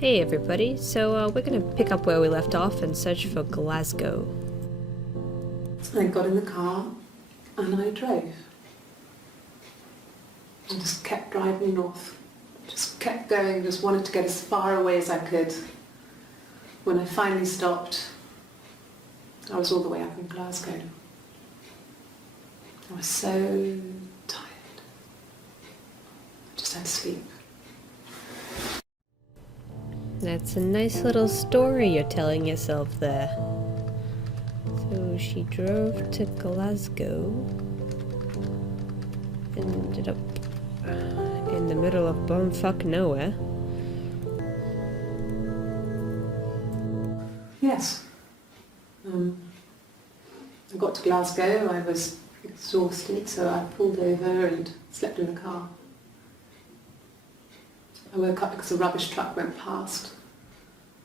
Hey everybody, so we're gonna pick up where we left off and search for Glasgow. I got in the car and I drove. I just kept driving north. Just kept going, just wanted to get as far away as I could. When I finally stopped, I was all the way up in Glasgow. I was so tired. I just had to sleep. That's a nice little story you're telling yourself there. So she drove to Glasgow, ended up in the middle of bumfuck nowhere. Yes. I got to Glasgow, I was exhausted, so I pulled over and slept in the car. I woke up because a rubbish truck went past.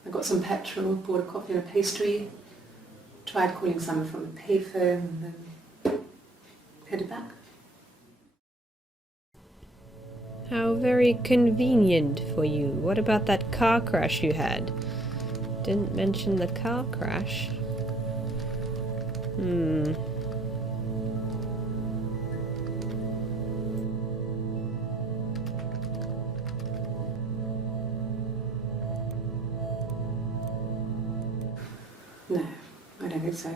I got some petrol, bought a coffee and a pastry, tried calling someone from the payphone and then headed back. How very convenient for you. What about that car crash you had? Didn't mention the car crash. No, I don't think so.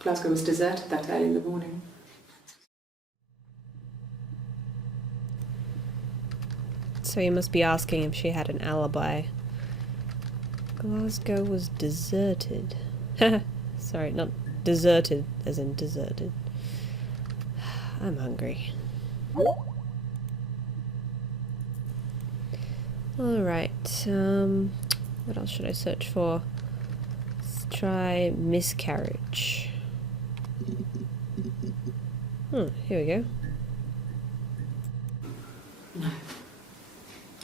Glasgow was deserted that early in the morning. So you must be asking if she had an alibi. Glasgow was deserted. Sorry, not deserted as in deserted. I'm hungry. Alright, what else should I search for? Let's try miscarriage. Here we go. No,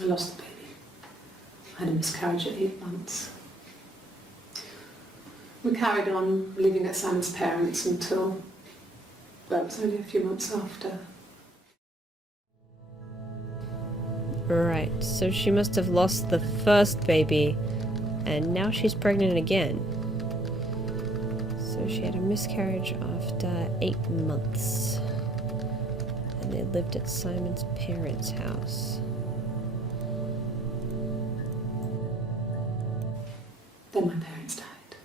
I lost the baby. I had a miscarriage at 8 months. We carried on living at Simon's parents until, well, it was only a few months after. Right, so she must have lost the first baby, and now she's pregnant again. So she had a miscarriage after 8 months. And they lived at Simon's parents' house. Then my parents died.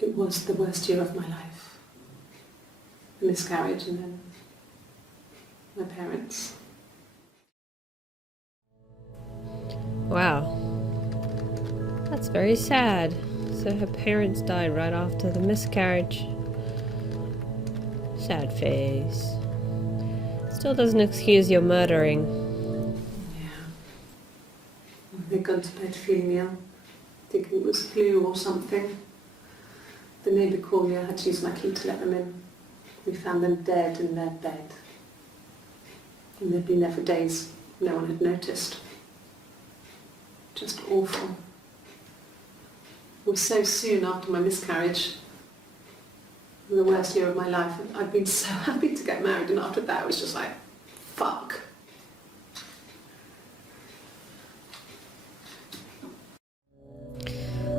It was the worst year of my life. A miscarriage and then my parents. Wow. That's very sad. So her parents died right after the miscarriage. Sad face. Still doesn't excuse your murdering. Yeah. They'd gone to bed feeling ill, thinking it was flu or something. The neighbour called me, I had to use my key to let them in. We found them dead in their bed. And they'd been there for days. No one had noticed. Just awful. It was so soon after my miscarriage. The worst year of my life. I'd been so happy to get married, and after that it was just like, fuck.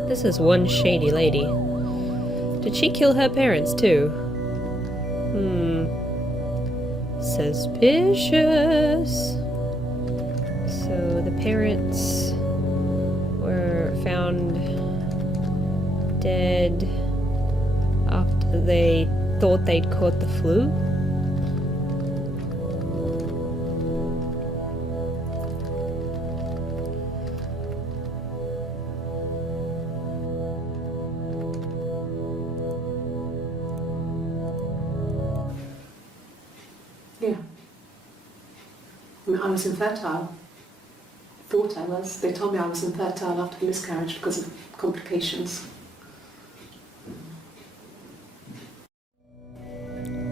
This is one shady lady. Did she kill her parents too? Suspicious. So the parents were found dead after they thought they'd caught the flu? Yeah. I mean, I was infertile. Thought I was. They told me I was infertile after the miscarriage because of complications.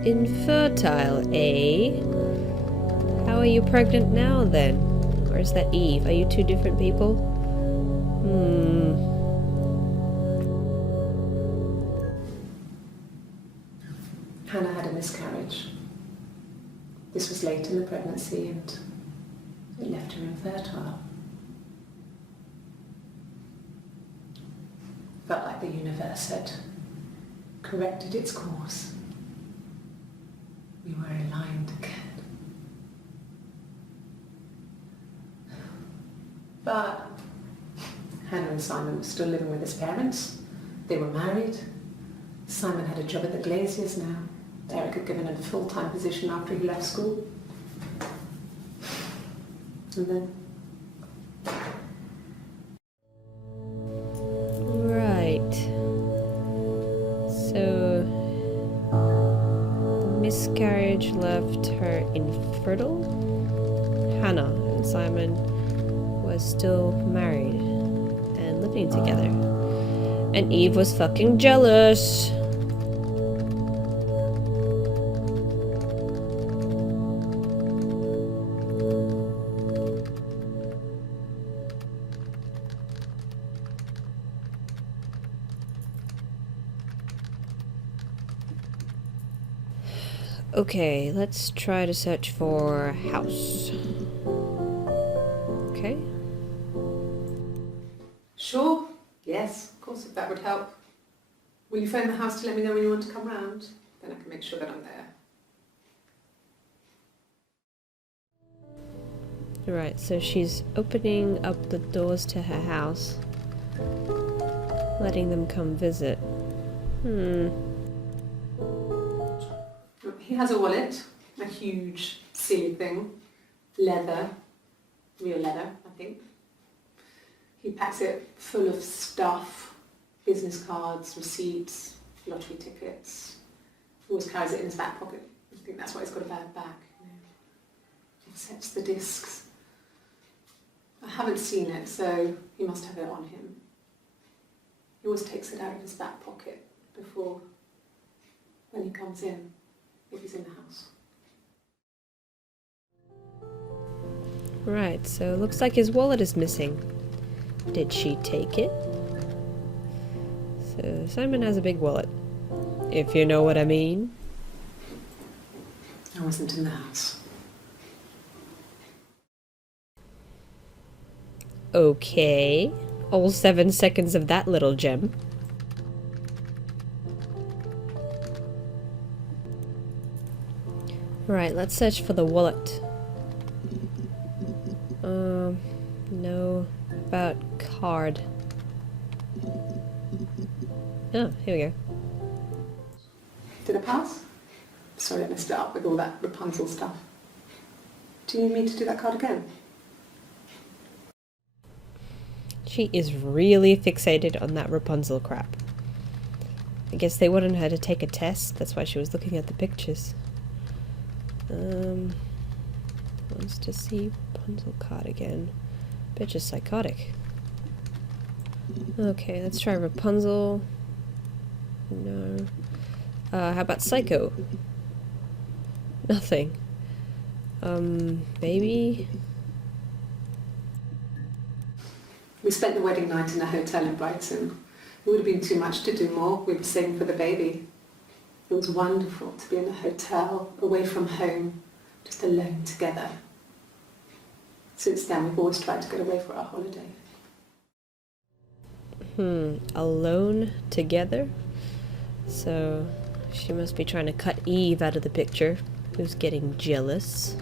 Infertile, eh? How are you pregnant now then? Or is that Eve? Are you two different people? Hannah had a miscarriage. This was late in the pregnancy and it left her infertile. Felt like the universe had corrected its course. We were aligned again. But Hannah and Simon were still living with his parents. They were married. Simon had a job at the Glaziers now. Eric had given him a full-time position after he left school. And then... Right. So, the miscarriage left her infertile? Hannah and Simon were still married and living together. And Eve was fucking jealous. Okay, let's try to search for house. Okay. Sure. Yes, of course, if that would help. Will you phone the house to let me know when you want to come round? Then I can make sure that I'm there. Right, so she's opening up the doors to her house, letting them come visit. He has a wallet, a huge, silly thing, leather, real leather, I think. He packs it full of stuff, business cards, receipts, lottery tickets. He always carries it in his back pocket. I think that's why he's got a bad back. He sets the discs. I haven't seen it, so he must have it on him. He always takes it out of his back pocket before, when he comes in, if he's in the house. Right, so it looks like his wallet is missing. Did she take it? So Simon has a big wallet, if you know what I mean. I wasn't in the house. Okay, all 7 seconds of that little gem. Right, let's search for the wallet. No, about card. Oh, here we go. Did I pass? Sorry, I messed it up with all that Rapunzel stuff. Do you need me to do that card again? She is really fixated on that Rapunzel crap. I guess they wanted her to take a test, that's why she was looking at the pictures. Wants to see Rapunzel card again. Bitch is psychotic. Okay, let's try Rapunzel. No. How about Psycho? Nothing. Baby? We spent the wedding night in a hotel in Brighton. It would have been too much to do more. We were saving for the baby. It was wonderful to be in a hotel, away from home, just alone together. Since then, we've always tried to get away for our holiday. Alone together? So, she must be trying to cut Eve out of the picture, who's getting jealous.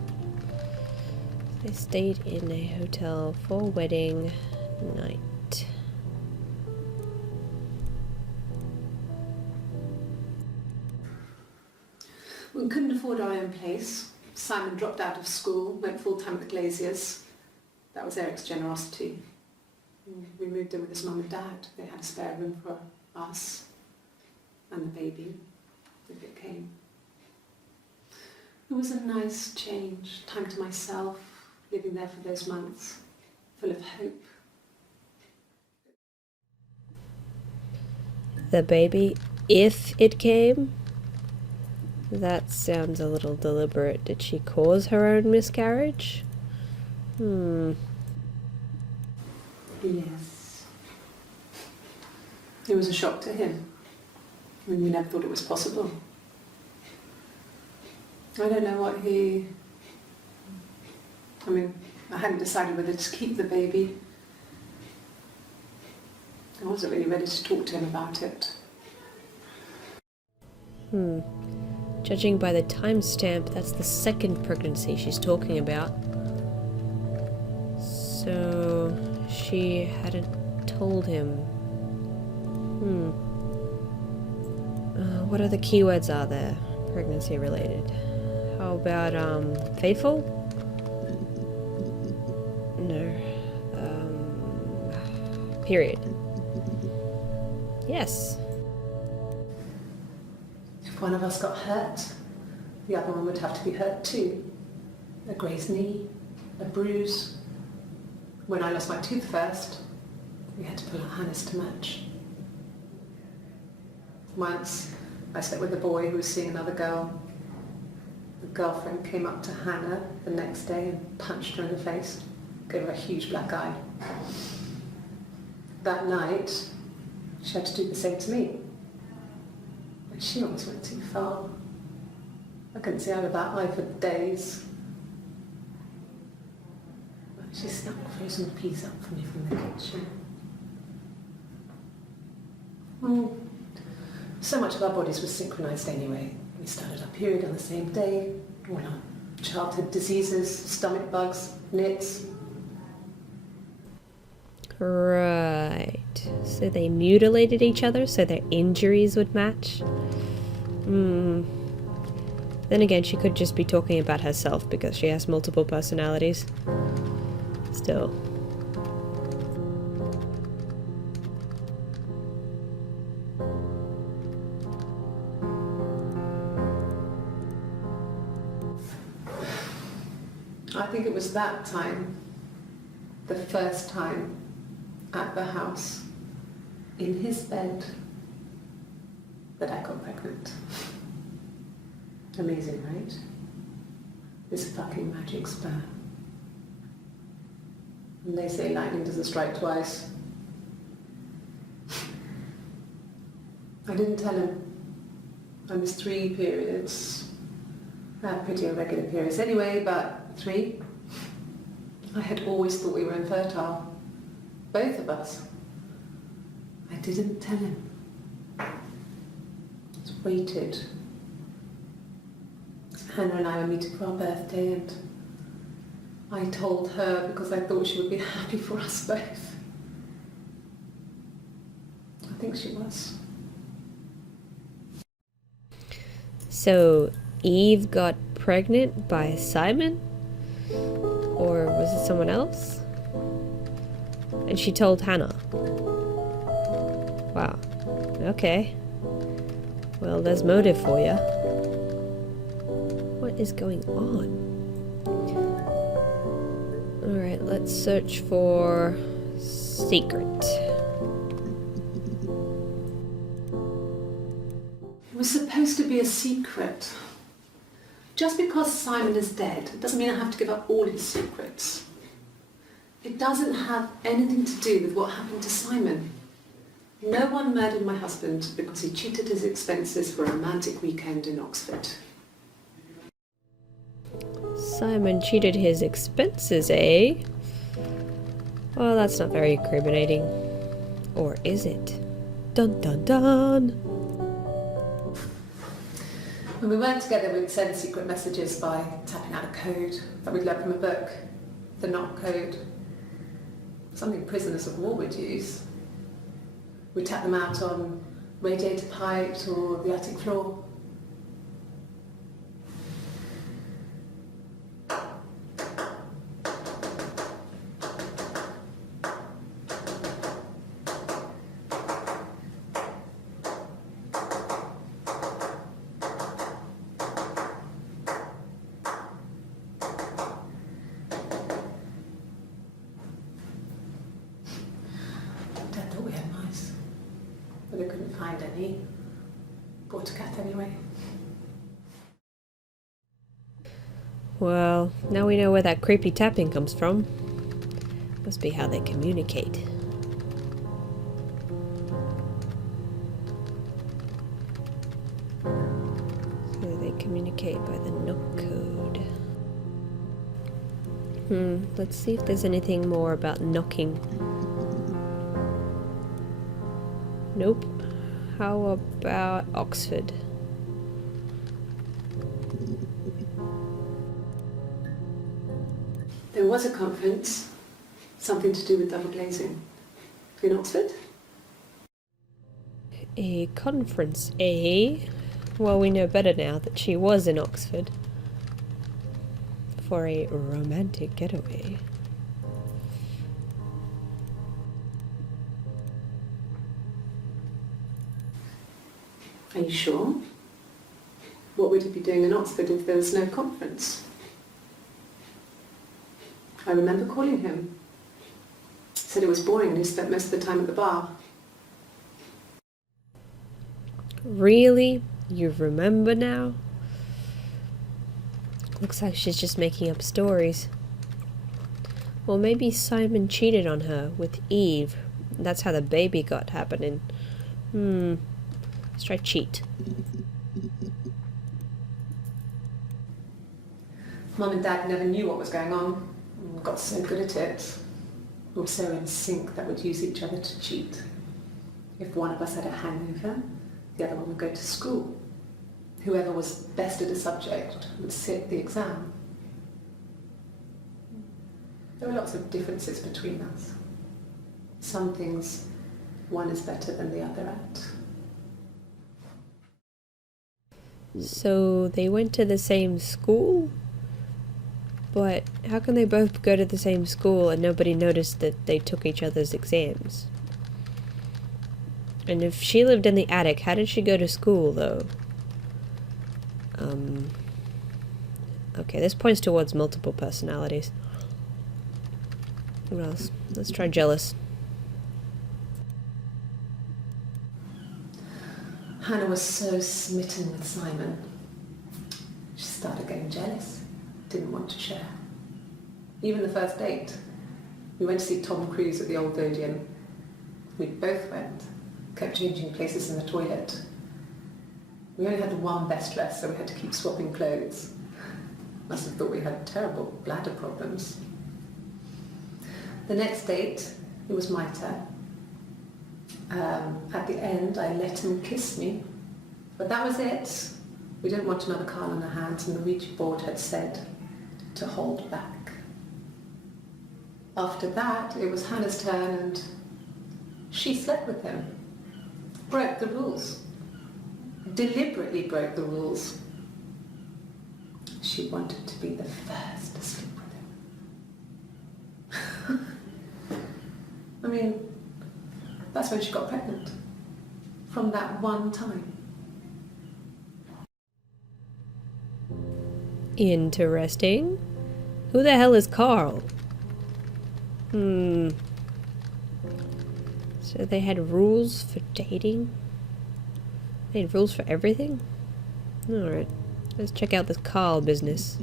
They stayed in a hotel for wedding night. We couldn't afford our own place. Simon dropped out of school, went full-time at the Glaziers. That was Eric's generosity. We moved in with his mum and dad. They had a spare room for us and the baby, if it came. It was a nice change, time to myself, living there for those months, full of hope. The baby, if it came? That sounds a little deliberate. Did she cause her own miscarriage? Yes. It was a shock to him. I mean, we never thought it was possible. I don't know what he... I mean, I hadn't decided whether to keep the baby. I wasn't really ready to talk to him about it. Judging by the timestamp, that's the second pregnancy she's talking about. So she hadn't told him. What other keywords are there? Pregnancy related. How about faithful? No. Period. Yes. If one of us got hurt, the other one would have to be hurt too. A grazed knee, a bruise. When I lost my tooth first, we had to pull out Hannah's to match. Once, I slept with a boy who was seeing another girl. The girlfriend came up to Hannah the next day and punched her in the face, gave her a huge black eye. That night, she had to do the same to me. And she almost went too far. I couldn't see out of that eye for days. She snuck frozen peas up for me from the kitchen. So much of our bodies was synchronised anyway. We started our period on the same day. All our childhood diseases, stomach bugs, nits. Right. So they mutilated each other so their injuries would match? Then again, she could just be talking about herself because she has multiple personalities. Still. I think it was that time, the first time, at the house, in his bed, that I got pregnant. Amazing, right? This fucking magic sperm. And they say lightning doesn't strike twice. I didn't tell him. I missed 3 periods. I had pretty irregular periods anyway, but 3. I had always thought we were infertile. Both of us. I didn't tell him. Just waited. Hannah and I were meeting for our birthday, and I told her because I thought she would be happy for us both. I think she was. So Eve got pregnant by Simon? Or was it someone else? And she told Hannah. Wow. Okay. Well, there's motive for you. What is going on? Alright, let's search for secret. It was supposed to be a secret. Just because Simon is dead doesn't mean I have to give up all his secrets. It doesn't have anything to do with what happened to Simon. No one murdered my husband because he cheated his expenses for a romantic weekend in Oxford. Simon cheated his expenses, eh? Well, that's not very incriminating. Or is it? Dun dun dun! When we weren't together, we'd send secret messages by tapping out a code that we'd learned from a book, the knock code. Something prisoners of war would use. We'd tap them out on radiator pipes or the attic floor. Dad thought we had mice, but they couldn't find any. Bought a cat anyway. Well, now we know where that creepy tapping comes from. Must be how they communicate. So they communicate by the knock code. Let's see if there's anything more about knocking. Nope. How about Oxford? There was a conference, something to do with double glazing. In Oxford? A conference, eh? Well, we know better now that she was in Oxford. For a romantic getaway. Are you sure? What would he be doing in Oxford if there was no conference? I remember calling him. Said it was boring and he spent most of the time at the bar. Really? You remember now? Looks like she's just making up stories. Well, maybe Simon cheated on her with Eve. That's how the baby got happening. Let's try cheat. Mum and Dad never knew what was going on. Got so good at it. We were so in sync that we'd use each other to cheat. If one of us had a hangover, the other one would go to school. Whoever was best at a subject would sit the exam. There were lots of differences between us. Some things one is better than the other at. So they went to the same school? But how can they both go to the same school and nobody noticed that they took each other's exams? And if she lived in the attic, how did she go to school, though? Okay, this points towards multiple personalities. What else? Let's try jealous. Hannah was so smitten with Simon. She started getting jealous, didn't want to share. Even the first date, we went to see Tom Cruise at the Old Odeon. We both went, kept changing places in the toilet. We only had one best dress, so we had to keep swapping clothes. Must have thought we had terrible bladder problems. The next date, it was my turn. At the end, I let him kiss me, but that was it. We didn't want another card on our hands, and the Ouija board had said to hold back. After that, it was Hannah's turn, and she slept with him. Broke the rules. Deliberately broke the rules. She wanted to be the first to sleep with him. I mean, that's when she got pregnant. From that one time. Interesting. Who the hell is Carl? So they had rules for dating? They had rules for everything? Alright. Let's check out this Carl business.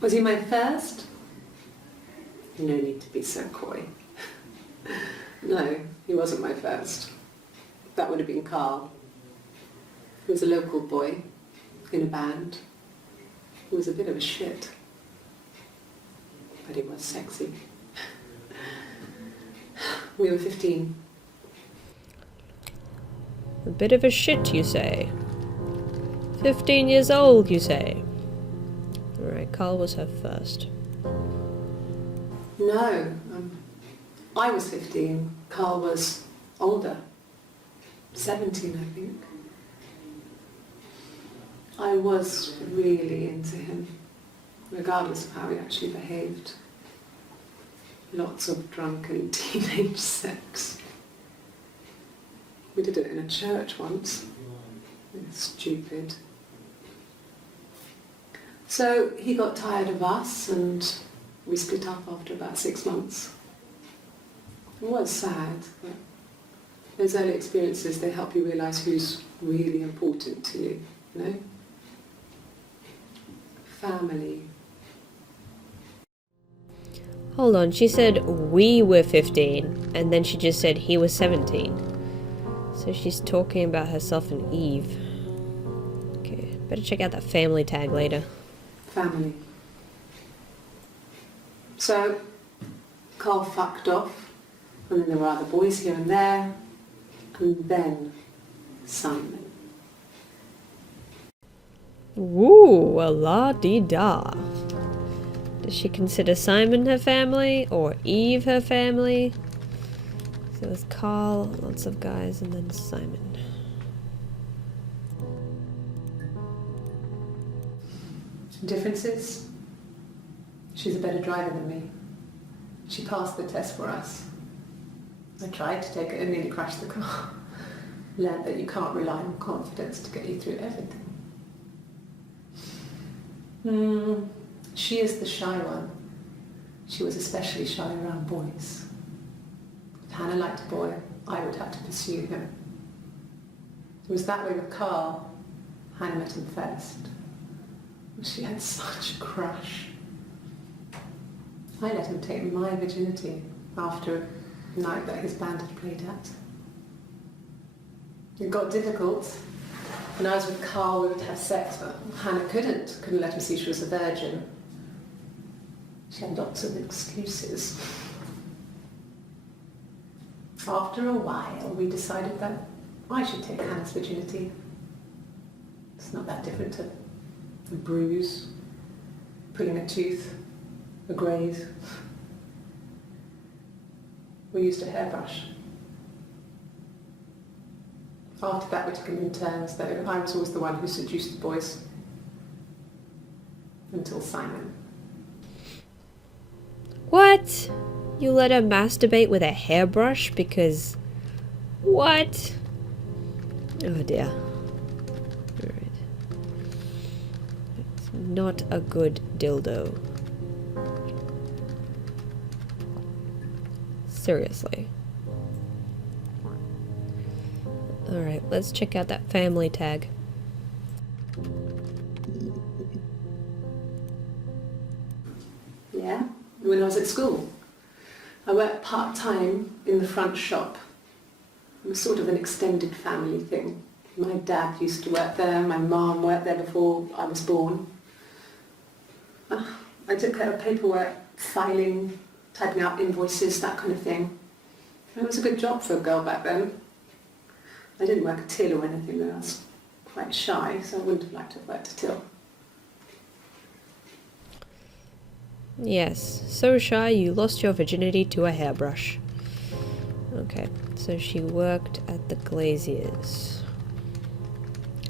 Was he my first? No need to be so coy. No, he wasn't my first. That would have been Carl. He was a local boy in a band. He was a bit of a shit. But he was sexy. We were 15. A bit of a shit, you say? 15 years old, you say? Alright, Carl was her first. No, I was 15. Carl was older. 17, I think. I was really into him, regardless of how he actually behaved. Lots of drunken teenage sex. We did it in a church once. It was stupid. So he got tired of us and we split up after about 6 months. It was sad, but those early experiences, they help you realise who's really important to you, you know? Family. Hold on, she said we were 15, and then she just said he was 17. So she's talking about herself and Eve. Okay, better check out that family tag later. Family. So, Carl fucked off, and then there were other boys here and there, and then Simon. Ooh, a la-dee-da. Does she consider Simon her family, or Eve her family? So it was Carl, lots of guys, and then Simon. Differences? She's a better driver than me. She passed the test for us. I tried to take it and nearly crashed the car. Learned that you can't rely on confidence to get you through everything. She is the shy one. She was especially shy around boys. If Hannah liked a boy, I would have to pursue him. It was that way with Carl. Hannah met him first. She had such a crush. I let him take my virginity after a night that his band had played at. It got difficult. When I was with Carl, we would have sex, but Hannah couldn't let him see she was a virgin. She had lots of excuses. After a while, we decided that I should take Hannah's virginity. It's not that different to a bruise, pulling a tooth, a graze. We used a hairbrush. After that, we took him in turns, though. I was always the one who seduced the boys. Until Simon. What? You let her masturbate with a hairbrush because... What? Oh dear. Alright. It's not a good dildo. Seriously. Alright, let's check out that family tag. Yeah, when I was at school. I worked part-time in the front shop. It was sort of an extended family thing. My dad used to work there, my mum worked there before I was born. I took care of paperwork, filing, typing out invoices, that kind of thing. It was a good job for a girl back then. I didn't work a till or anything though. I was quite shy, so I wouldn't have liked to have worked a till. Yes, so shy you lost your virginity to a hairbrush. Okay, so she worked at the Glaziers.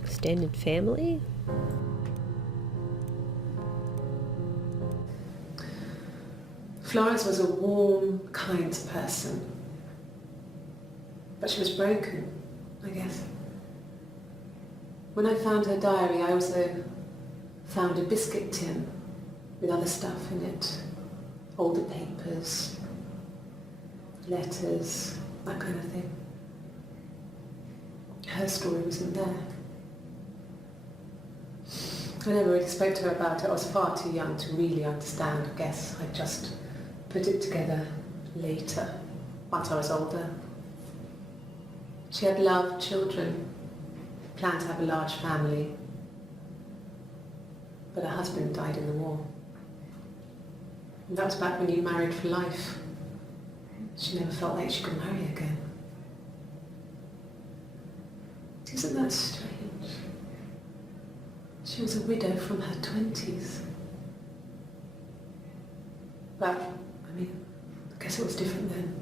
Extended family? Florence was a warm, kind person. But she was broken, I guess. When I found her diary, I also found a biscuit tin with other stuff in it. Older papers, letters, that kind of thing. Her story wasn't there. I never really spoke to her about it. I was far too young to really understand, I guess. I just put it together later, once I was older. She had loved children, planned to have a large family, but her husband died in the war. And that was back when you married for life. She never felt like she could marry again. Isn't that strange? She was a widow from her 20s. But, I mean, I guess it was different then.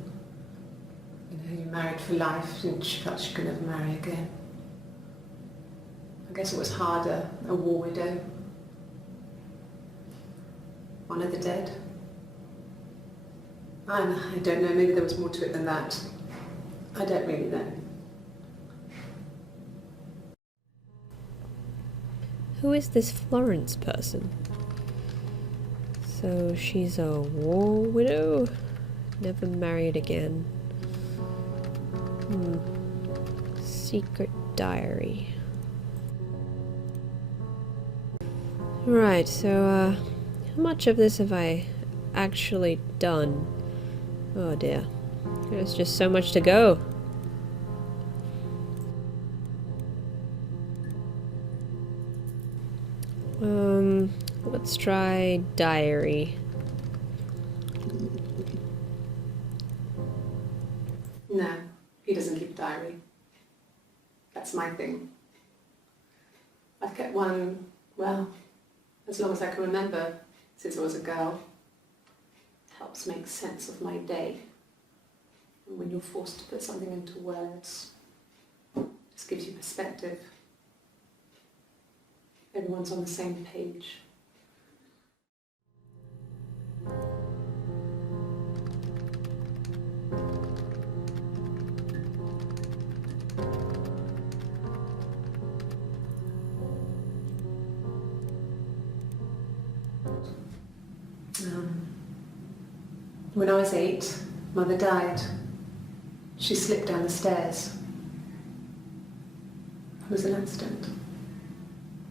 You know, you married for life and she felt she could never marry again. I guess it was harder, a war widow. One of the dead. I don't know, maybe there was more to it than that. I don't really know. Who is this Florence person? So she's a war widow? Never married again. Secret diary. Right, so how much of this have I actually done? Oh dear. There's just so much to go. Let's try diary. No, he doesn't keep a diary. That's my thing. I've kept one, well, as long as I can remember, since I was a girl. Helps make sense of my day. And when you're forced to put something into words, it just gives you perspective. Everyone's on the same page. When I was 8, Mother died. She slipped down the stairs. It was an accident.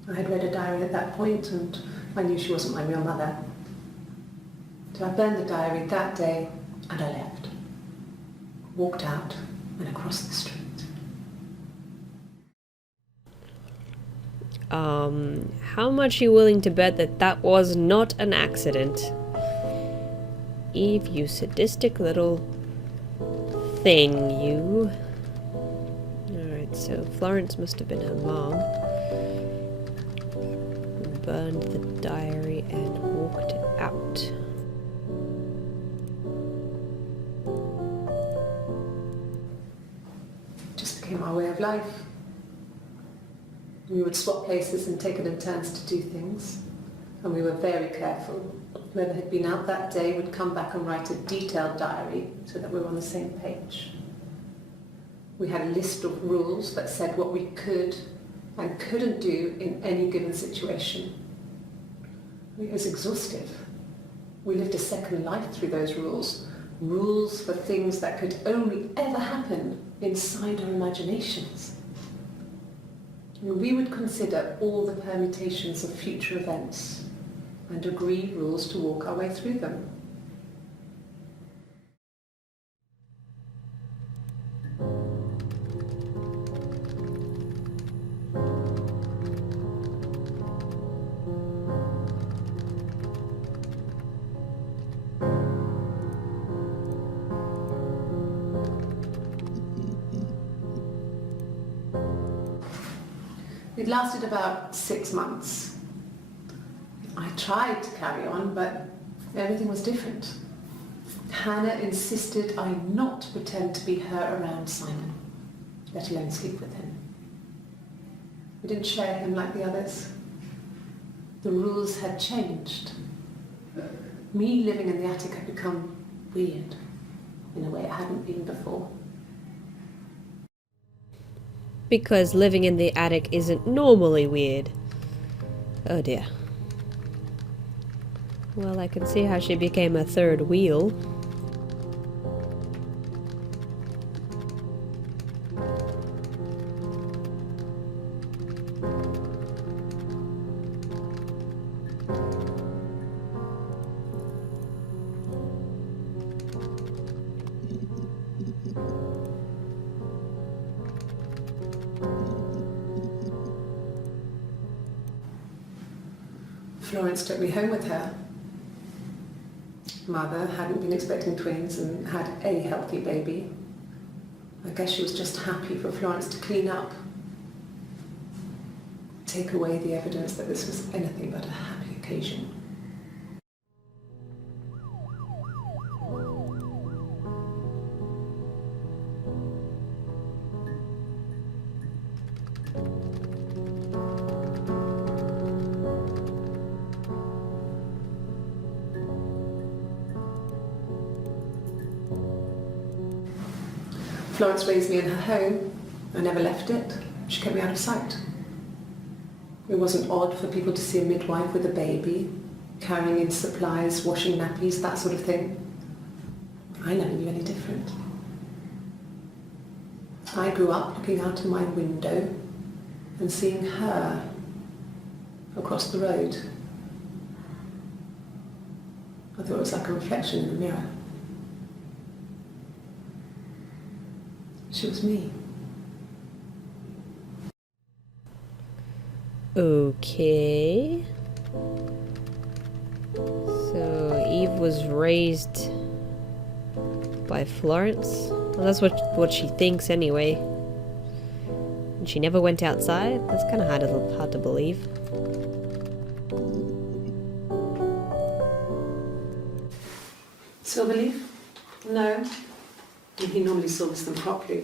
I had read a diary at that point and I knew she wasn't my real mother. So I burned the diary that day and I left. Walked out and across the street. How much are you willing to bet that that was not an accident? Eve, you sadistic little thing, you. Alright, so Florence must have been her mom. Burned the diary and walked out. Just became our way of life. We would swap places and take it in turns to do things. And we were very careful. Whoever had been out that day would come back and write a detailed diary so that we were on the same page. We had a list of rules that said what we could and couldn't do in any given situation. It was exhaustive. We lived a second life through those rules. Rules for things that could only ever happen inside our imaginations. We would consider all the permutations of future events and agree rules to walk our way through them. It lasted about 6 months. I tried to carry on, but everything was different. Hannah insisted I not pretend to be her around Simon, let alone sleep with him. We didn't share him like the others. The rules had changed. Me living in the attic had become weird in a way it hadn't been before. Because living in the attic isn't normally weird. Oh dear. Well, I can see how she became a third wheel. Florence took me home with her. Mother hadn't been expecting twins and had a healthy baby. I guess she was just happy for Florence to clean up. Take away the evidence that this was anything but a happy occasion. Florence raised me in her home. I never left it. She kept me out of sight. It wasn't odd for people to see a midwife with a baby, carrying in supplies, washing nappies, that sort of thing. I never knew any different. I grew up looking out of my window and seeing her across the road. I thought it was like a reflection in the mirror. She was me. Okay. So Eve was raised by Florence. Well, that's what she thinks anyway. And she never went outside? That's kind of hard to believe. Silverleaf? No. He normally silvers them properly.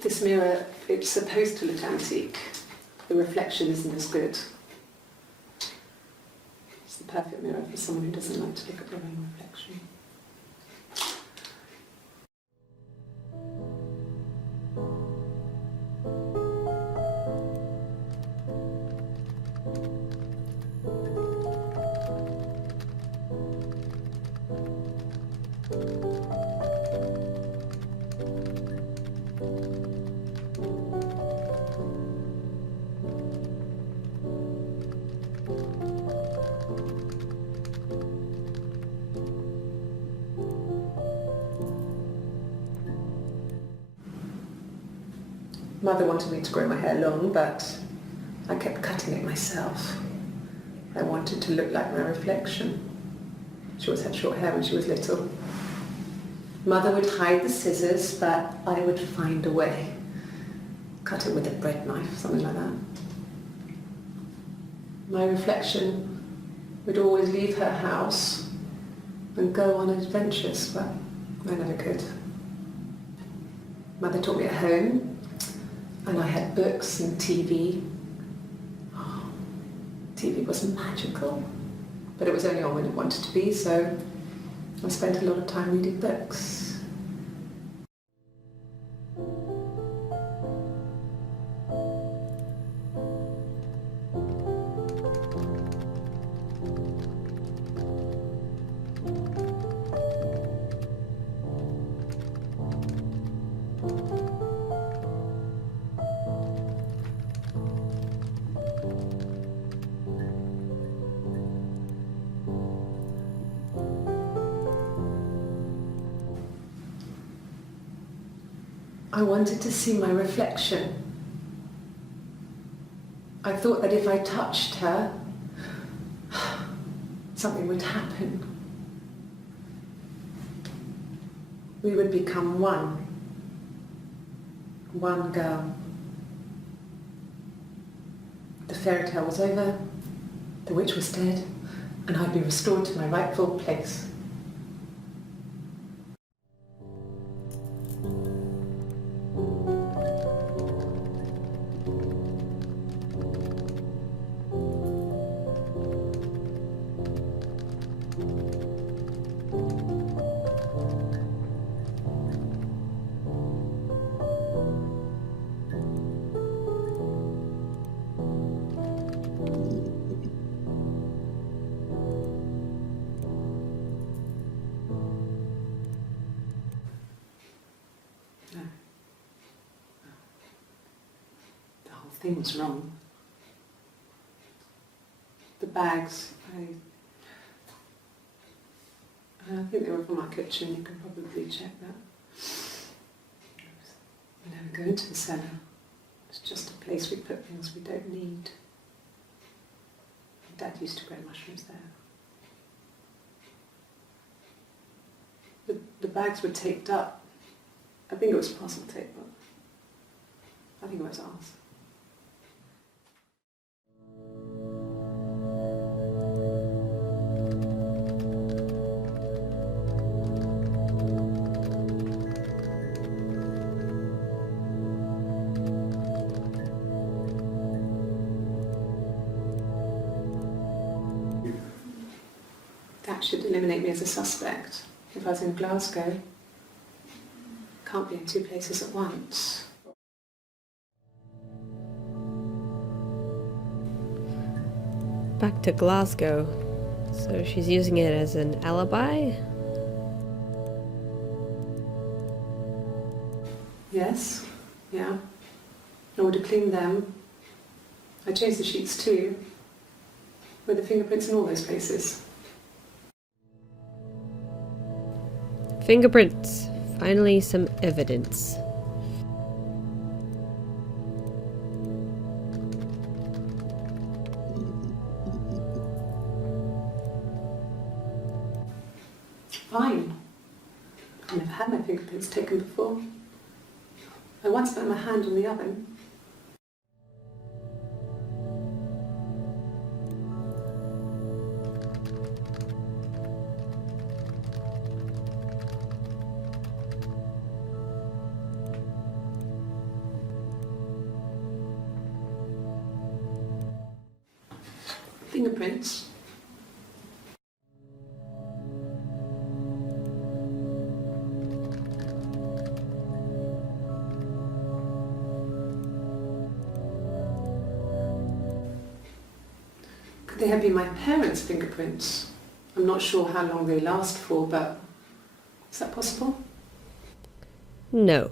This mirror, it's supposed to look antique. The reflection isn't as good. It's the perfect mirror for someone who doesn't like to look at their own reflection. Mother wanted me to grow my hair long, but I kept cutting it myself. I wanted to look like my reflection. She always had short hair when she was little. Mother would hide the scissors, but I would find a way. Cut it with a bread knife, something like that. My reflection would always leave her house and go on adventures, but I never could. Mother taught me at home, and I had books and TV. Oh, TV was magical, but it was only on when it wanted to be, so I spent a lot of time reading books. I wanted to see my reflection. I thought that if I touched her, something would happen. We would become one. One girl. The fairy tale was over, the witch was dead, and I'd be restored to my rightful place. The thing was wrong. The bags, I think they were from our kitchen, you can probably check that. We never go into the cellar. It's just a place we put things we don't need. Dad used to grow mushrooms there. The bags were taped up. I think it was parcel tape, but I think it was ours. That should eliminate me as a suspect. If I was in Glasgow, can't be in two places at once. Back to Glasgow. So she's using it as an alibi? Yes, yeah. I would have cleaned them. I changed the sheets too, with the fingerprints in all those places. Fingerprints. Finally, some evidence. Fine. I've never had my fingerprints taken before. I once put my hand on the oven. Fingerprints. Could they have been my parents' fingerprints? I'm not sure how long they last for, but is that possible? No.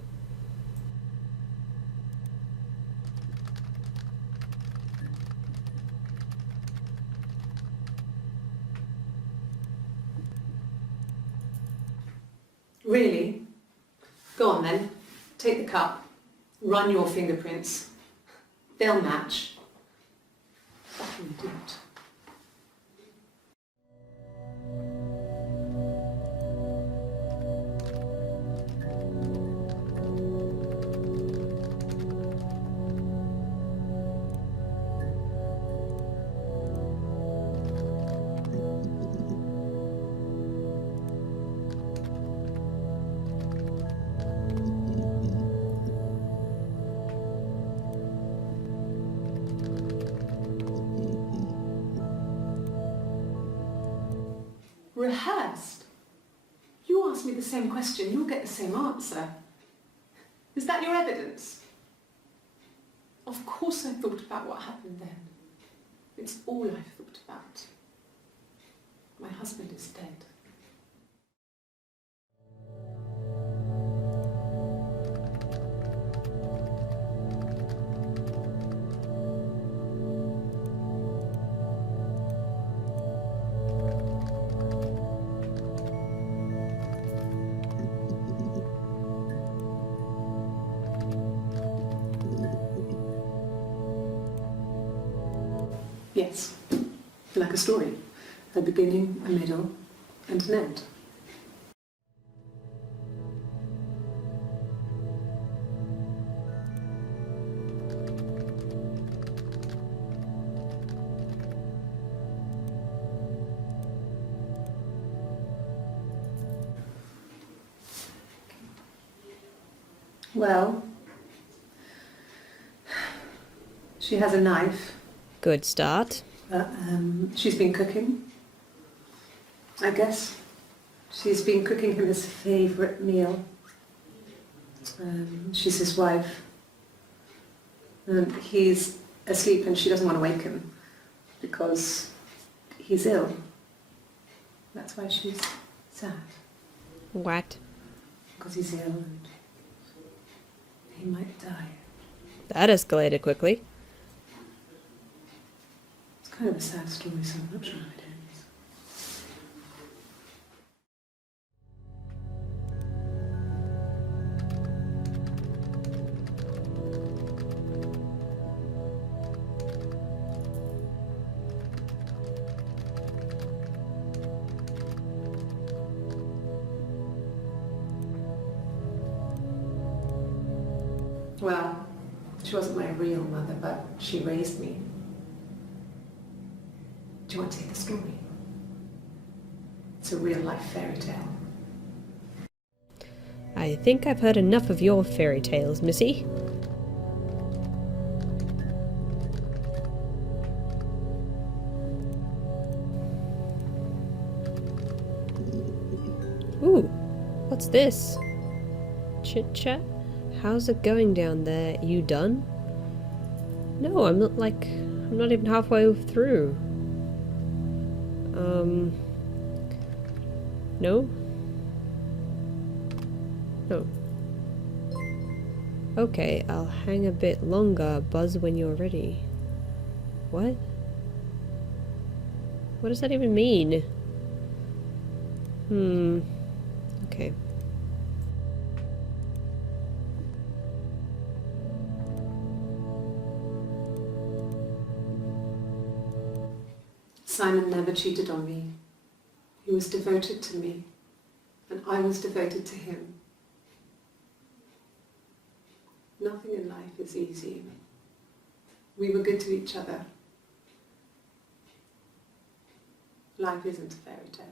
Really? Go on then. Take the cup. Run your fingerprints. They'll match. Fucking idiot. Rehearsed? You ask me the same question, you'll get the same answer. Is that your evidence? Of course I thought about what happened then. It's all I've thought about. My husband is dead. Yes, like a story. A beginning, a middle, and an end. Well, she has a knife. Good start. She's been cooking, I guess. She's been cooking him his favourite meal. She's his wife. He's asleep and she doesn't want to wake him because he's ill. That's why she's sad. What? Because he's ill and he might die. That escalated quickly. It's kind of a sad story, so I'm not sure how it ends. Well, she wasn't my real mother, but she raised me. Do you want to hear the story? It's a real-life fairy tale. I think I've heard enough of your fairy tales, Missy. Ooh, what's this? Chit-chat? How's it going down there? You done? No, I'm not even halfway through. No? No. Okay, I'll hang a bit longer. Buzz when you're ready. What? What does that even mean? Okay. Simon never cheated on me. He was devoted to me. and I was devoted to him. Nothing in life is easy. We were good to each other. Life isn't a fairy tale.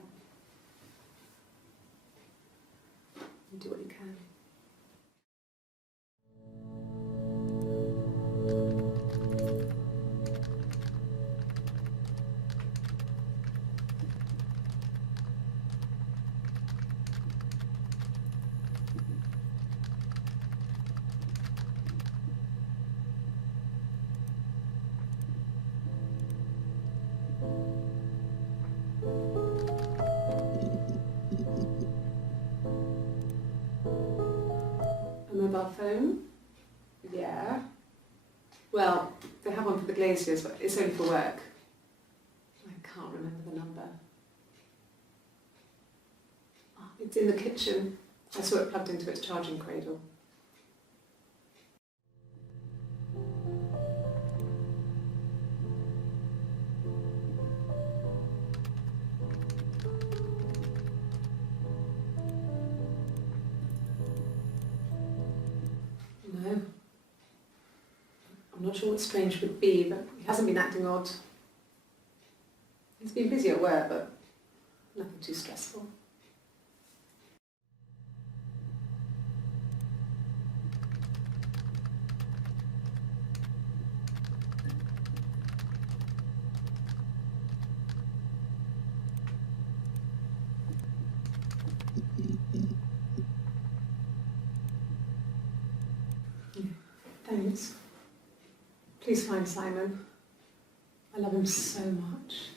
You do what you can. A mobile phone? Yeah. Well, they have one for the glaziers, but it's only for work. I can't remember the number. Oh, it's in the kitchen. I saw it plugged into its charging cradle. No. I'm not sure what strange would be, but he hasn't been acting odd. He's been busy at work, but nothing too stressful. Thanks. Please find Simon. I love him so much.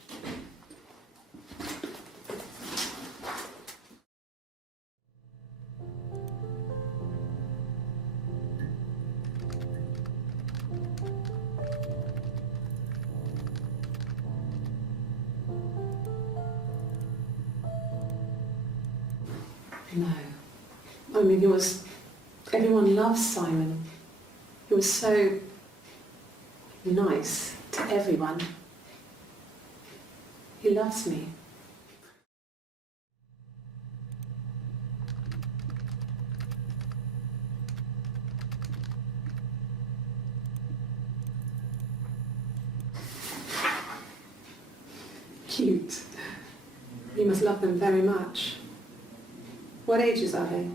No. I mean, everyone loves Simon. He was so nice to everyone. He loves me. Cute. You must love them very much. What ages are they?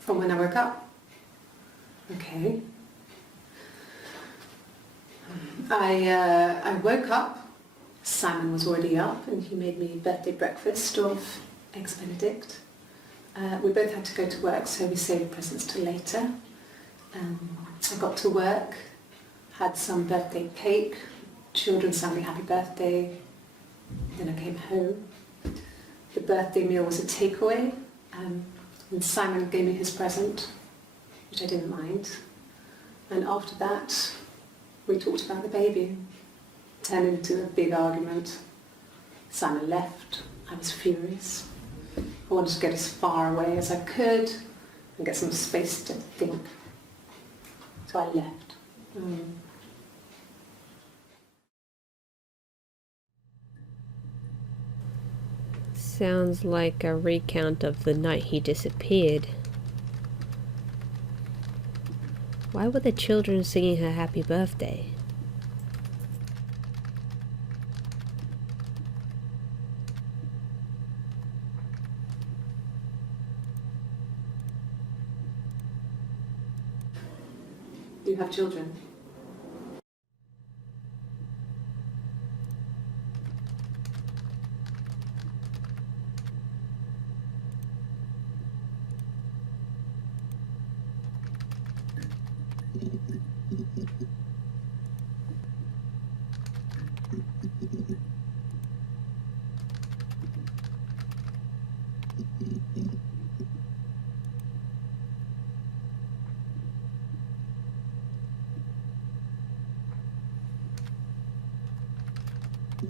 From when I woke up. Okay. I woke up, Simon was already up and he made me birthday breakfast of Eggs Benedict. We both had to go to work, so we saved presents till later. I got to work, had some birthday cake, children sang me happy birthday, then I came home. The birthday meal was a takeaway, and Simon gave me his present, which I didn't mind. And after that, we talked about the baby. It turned into a big argument. Simon left. I was furious. I wanted to get as far away as I could and get some space to think. So I left. Sounds like a recount of the night he disappeared. Why were the children singing her happy birthday? Do you have children? Oh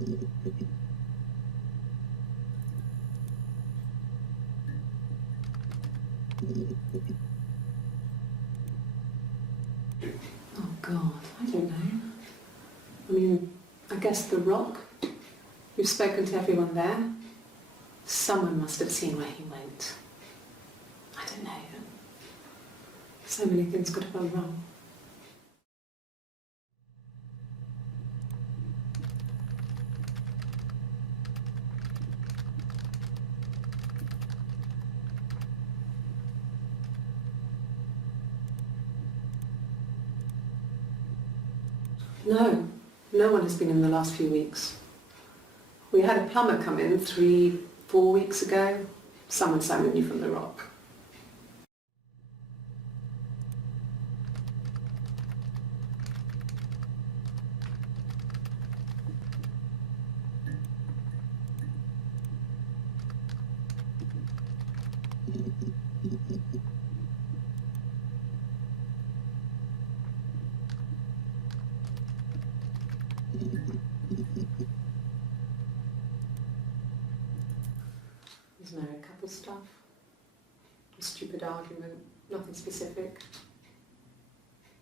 God, I don't know. I mean, I guess the Rock. We've spoken to everyone there. Someone must have seen where he went. I don't know. So many things could have gone wrong. No, no one has been in the last few weeks. We had a plumber come in 3-4 weeks ago. Someone Simon knew from the Rock. There's married couple stuff. A stupid argument, nothing specific.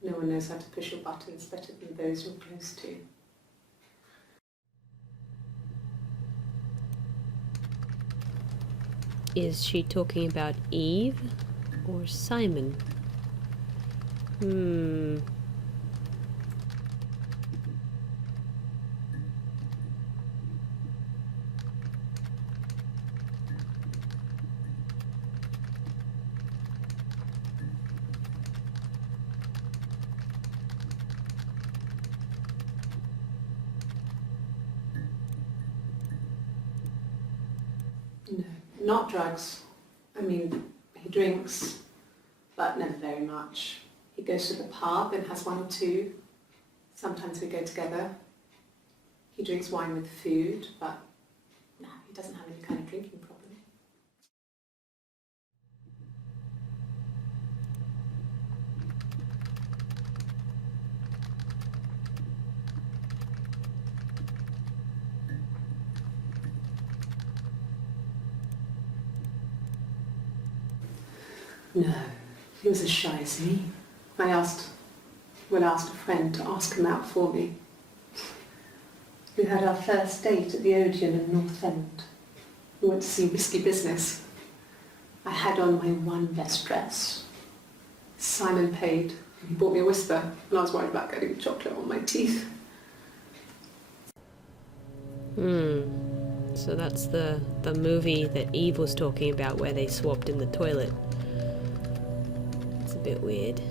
No one knows how to push your buttons better than those you're close to. Is she talking about Eve or Simon? No, not drugs. I mean, he drinks, but never very much. He goes to the pub and has one or two. Sometimes we go together. He drinks wine with food, but no, he doesn't have any kind of drinking problem. No, he was as shy as me. I asked a friend to ask him out for me. We had our first date at the Odeon in North End. We went to see Risky Business. I had on my one best dress. Simon paid. He bought me a Whisper, and I was worried about getting chocolate on my teeth. So that's the movie that Eve was talking about where they swapped in the toilet. It's a bit weird.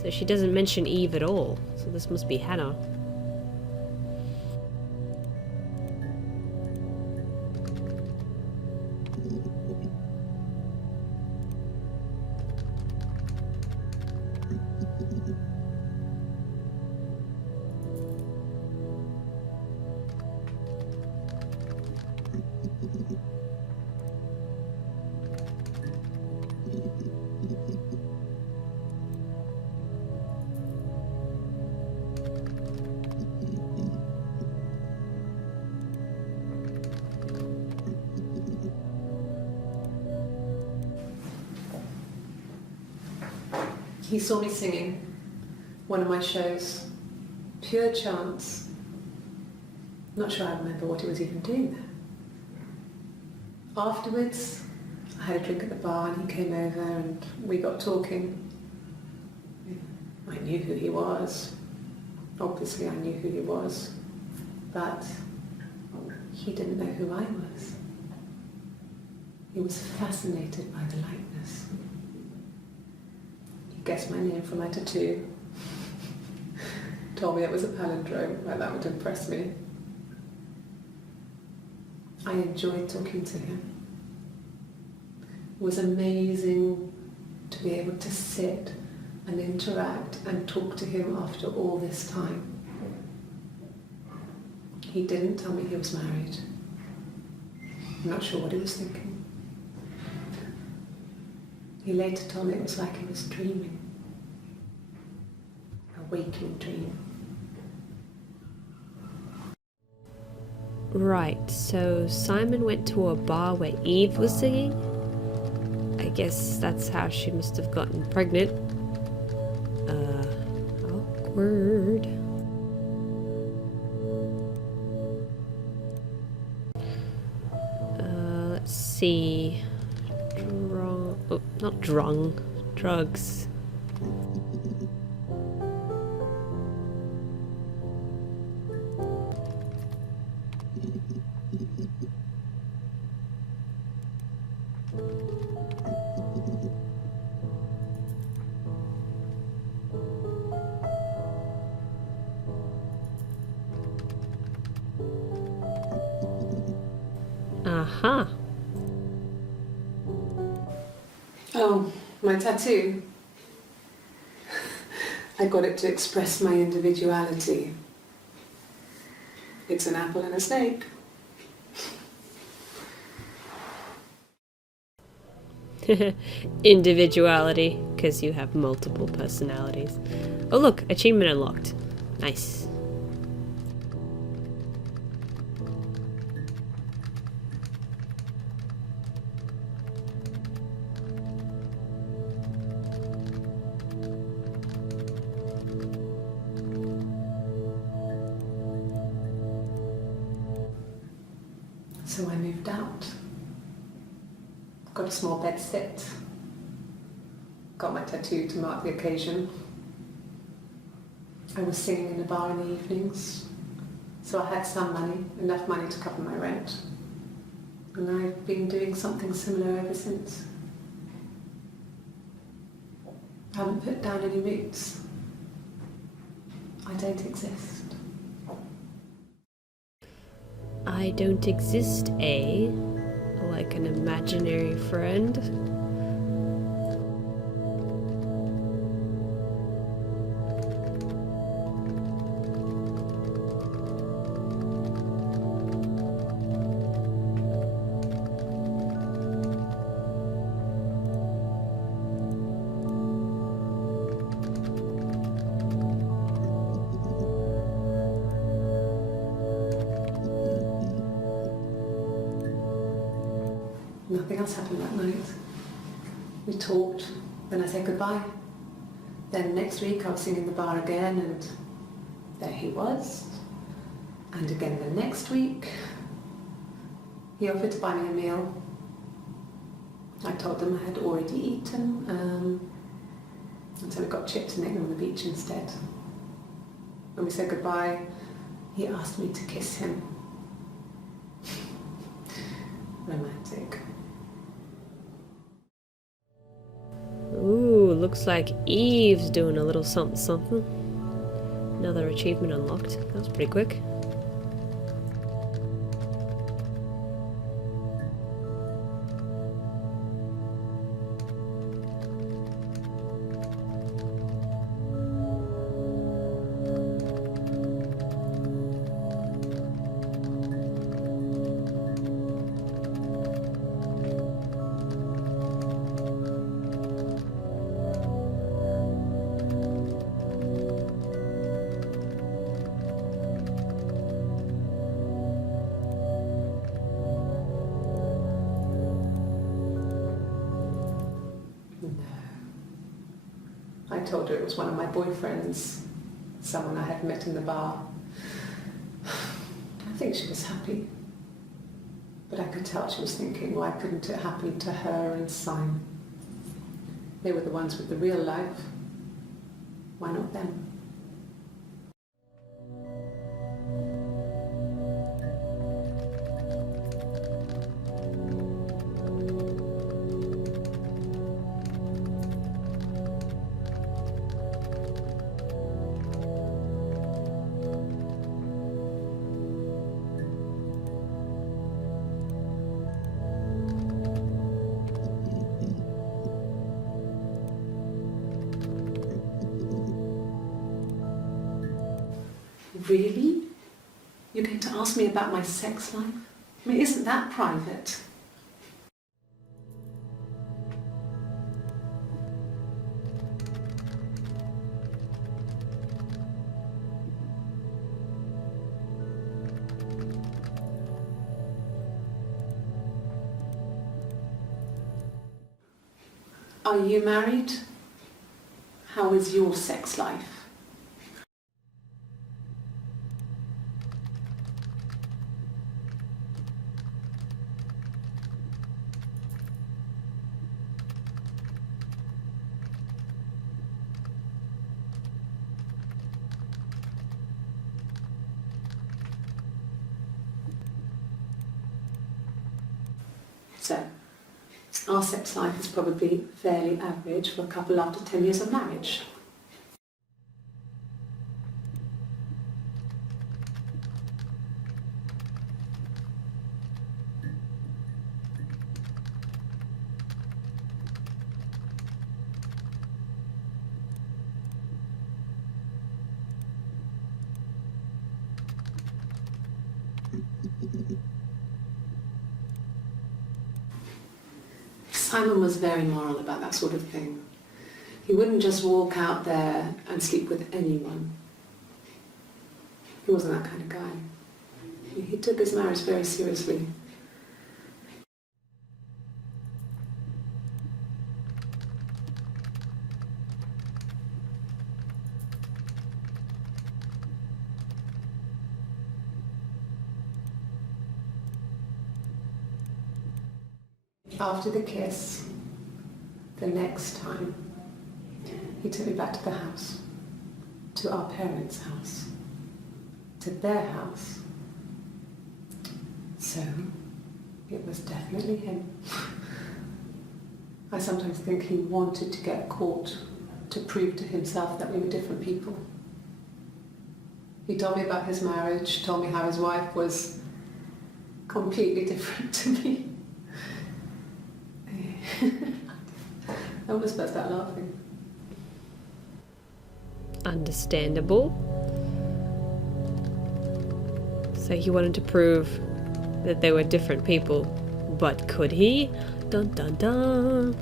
So she doesn't mention Eve at all. So this must be Hannah. He saw me singing one of my shows. Pure chance. Not sure I remember what he was even doing there. Afterwards, I had a drink at the bar and he came over and we got talking. I knew who he was. Obviously I knew who he was. But he didn't know who I was. He was fascinated by the likeness. He guessed my name from my tattoo. Told me it was a palindrome, like that would impress me. I enjoyed talking to him. It was amazing to be able to sit and interact and talk to him after all this time. He didn't tell me he was married. I'm not sure what he was thinking. He later told me it was like he was dreaming. A waking dream. Right, so Simon went to a bar where Eve was singing? I guess that's how she must have gotten pregnant. Awkward. Let's see. Not drunk. Drugs. Aha. Oh, my tattoo. I got it to express my individuality. It's an apple and a snake. Individuality, because you have multiple personalities. Oh look, achievement unlocked. Nice. So I moved out. Got a small bed sit. Got my tattoo to mark the occasion. I was singing in a bar in the evenings, so I had some money, enough money to cover my rent. And I've been doing something similar ever since. I haven't put down any roots. I don't exist. I don't exist, eh? Like an imaginary friend? Nothing else happened that night. We talked, then I said goodbye. Then next week I was singing in the bar again, and there he was. And again the next week, he offered to buy me a meal. I told him I had already eaten, and so we got chips and ate them on the beach instead. When we said goodbye, he asked me to kiss him. Romantic. Ooh, looks like Eve's doing a little something something. Another achievement unlocked. That was pretty quick. I told her it was one of my boyfriends, someone I had met in the bar. I think she was happy, but I could tell she was thinking, why couldn't it happen to her and Simon? They were the ones with the real life. Why not them? Really? You're going to ask me about my sex life? I mean, isn't that private? Are you married? How is your sex life? So, our sex life is probably fairly average for a couple after 10 years of marriage. Simon was very moral about that sort of thing. He wouldn't just walk out there and sleep with anyone. He wasn't that kind of guy. He took his marriage very seriously. After the kiss, the next time, he took me back to the house, to our parents' house, to their house. So, it was definitely him. I sometimes think he wanted to get caught to prove to himself that we were different people. He told me about his marriage, told me how his wife was completely different to me. I almost burst out laughing. Understandable. So he wanted to prove that they were different people, but could he? Dun dun dun.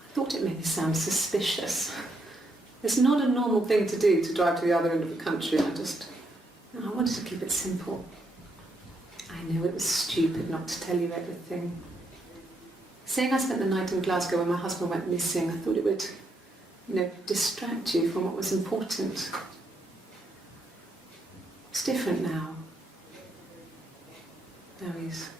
I thought it made me sound suspicious. It's not a normal thing to do, to drive to the other end of the country. I wanted to keep it simple. I know it was stupid not to tell you everything. Saying I spent the night in Glasgow when my husband went missing, I thought it would, distract you from what was important. It's different now. Now he's...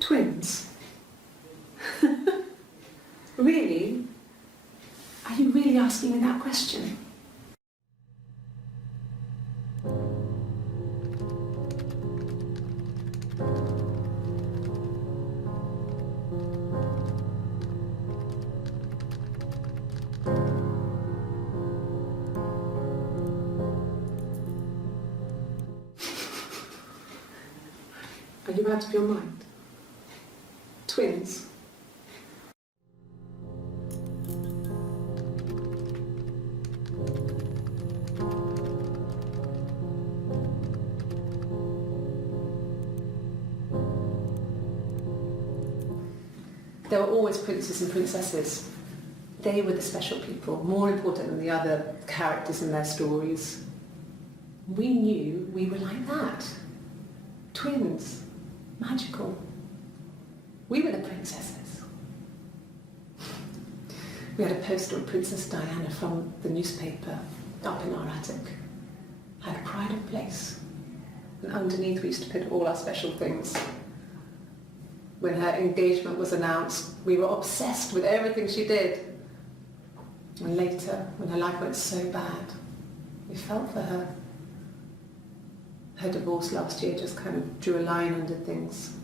Twins? Really? Are you really asking me that question? Are you out of your mind? Twins? There were always princes and princesses. They were the special people, more important than the other characters in their stories. We knew we were like that. Twins. Magical. We were the princesses. We had a poster of Princess Diana from the newspaper up in our attic. Had a pride of place. And underneath we used to put all our special things. When her engagement was announced, we were obsessed with everything she did. And later, when her life went so bad, We felt for her. Her divorce last year just kind of drew a line under things.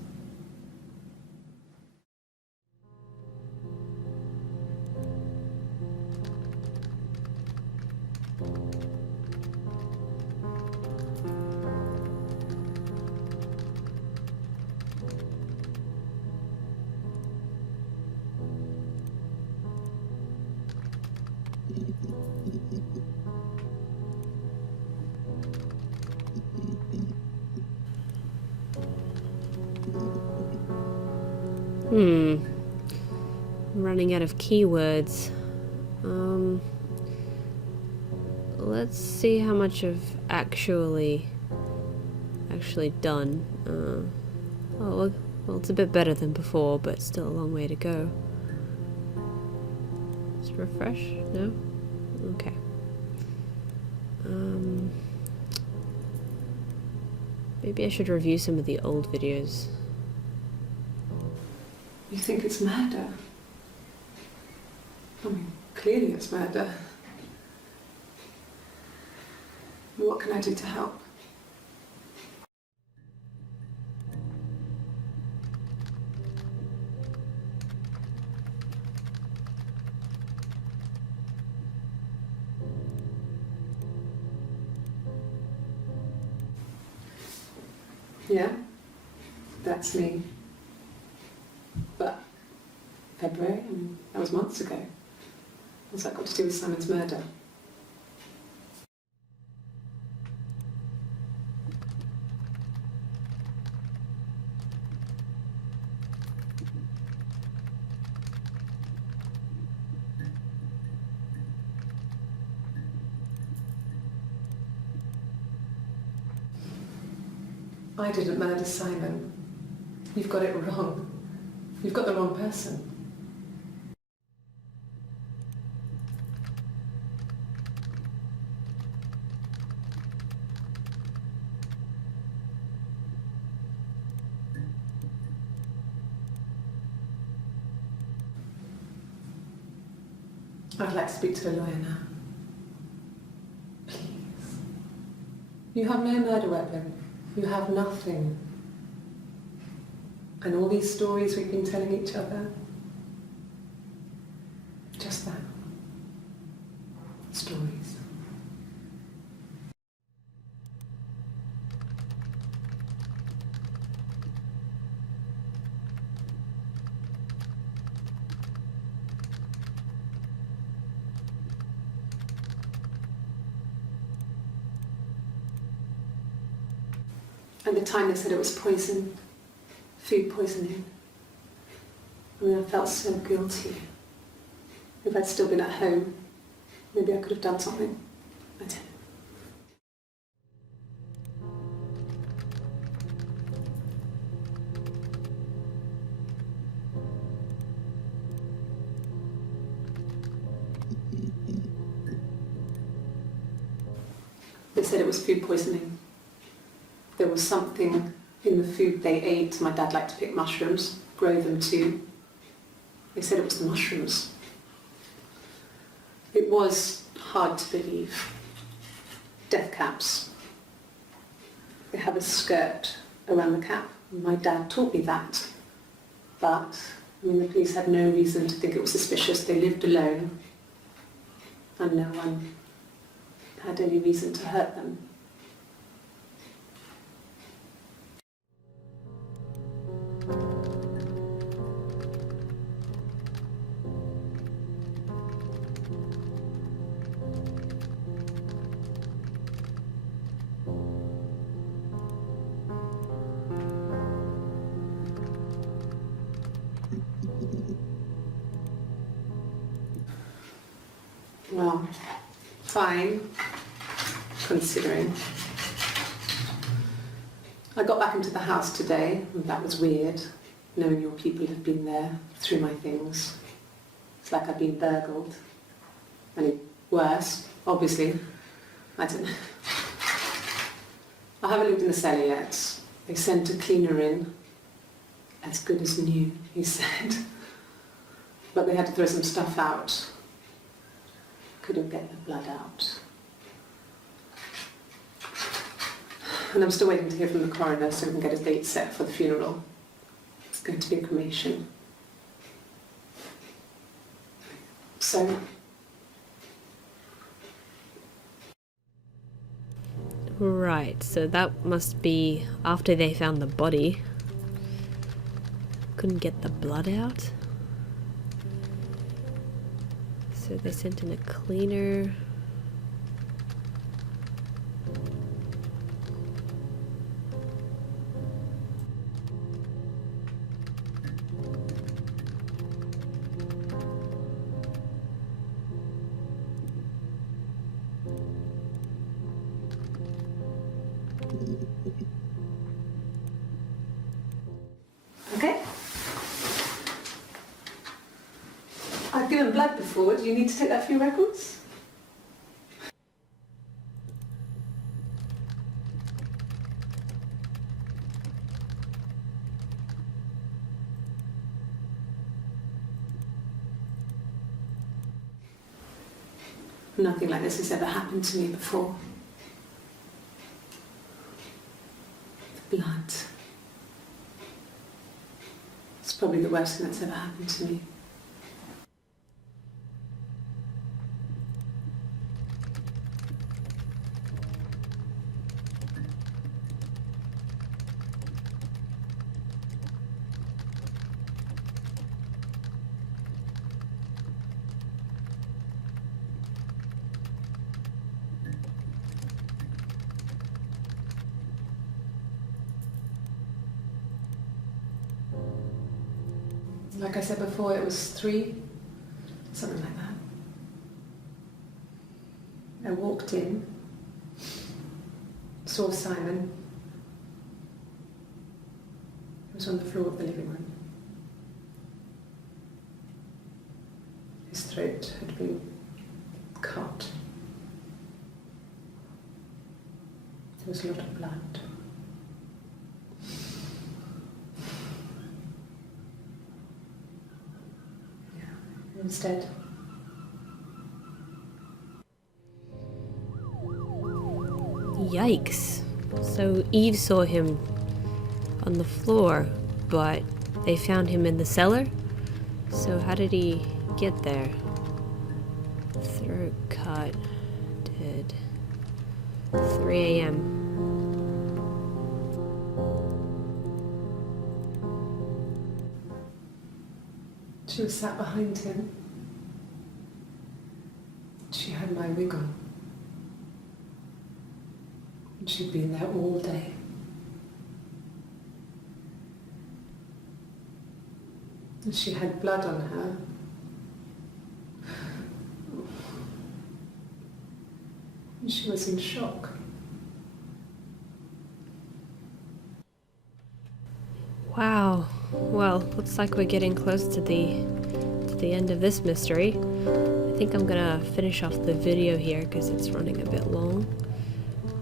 I'm running out of keywords. Let's see how much I've actually done. Well, it's a bit better than before, but still a long way to go. Just refresh? No? Okay. Maybe I should review some of the old videos. You think it's murder? I mean, clearly it's murder. What can I do to help? Yeah, that's me. But February, I mean, that was months ago. What's that got to do with Simon's murder? I didn't murder Simon. You've got it wrong. You've got the wrong person. I'd like to speak to a lawyer now. Please. You have no murder weapon. You have nothing. And all these stories we've been telling each other, just that. Stories. At the time they said it was poison, food poisoning. I mean, I felt so guilty. If I'd still been at home, maybe I could have done something. I didn't. They said it was food poisoning. There was something in the food they ate. My dad liked to pick mushrooms, grow them too. They said it was the mushrooms. It was hard to believe. Death caps. They have a skirt around the cap. My dad taught me that. But, I mean, the police had no reason to think it was suspicious. They lived alone. And no one had any reason to hurt them. Well, fine, considering. I got back into the house today, and that was weird, knowing your people have been there through my things. It's like I've been burgled. I mean, worse, obviously. I don't know. I haven't lived in the cellar yet. They sent a cleaner in. As good as new, he said. But they had to throw some stuff out. Couldn't get the blood out. And I'm still waiting to hear from the coroner so we can get a date set for the funeral. It's going to be a cremation. So, Right, so that must be after they found the body. Couldn't get the blood out. So they sent in a cleaner. okay. I've given blood before. Do you need to take that for your records? Nothing like this has ever happened to me before. The blood. It's probably the worst thing that's ever happened to me. Like I said before, it was 3, something like that. I walked in, saw Simon. He was on the floor of the living room. His throat had been cut. There was a lot of blood. Instead. Yikes. So Eve saw him on the floor, but they found him in the cellar? So how did he get there? Throat cut. Dead. 3 a.m. She was sat behind him. She had my wig on. And she'd been there all day. And she had blood on her. And she was in shock. Wow. Well, looks like we're getting close to the end of this mystery. I think I'm gonna finish off the video here because it's running a bit long.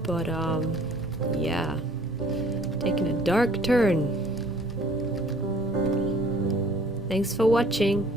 But yeah, taking a dark turn. Thanks for watching.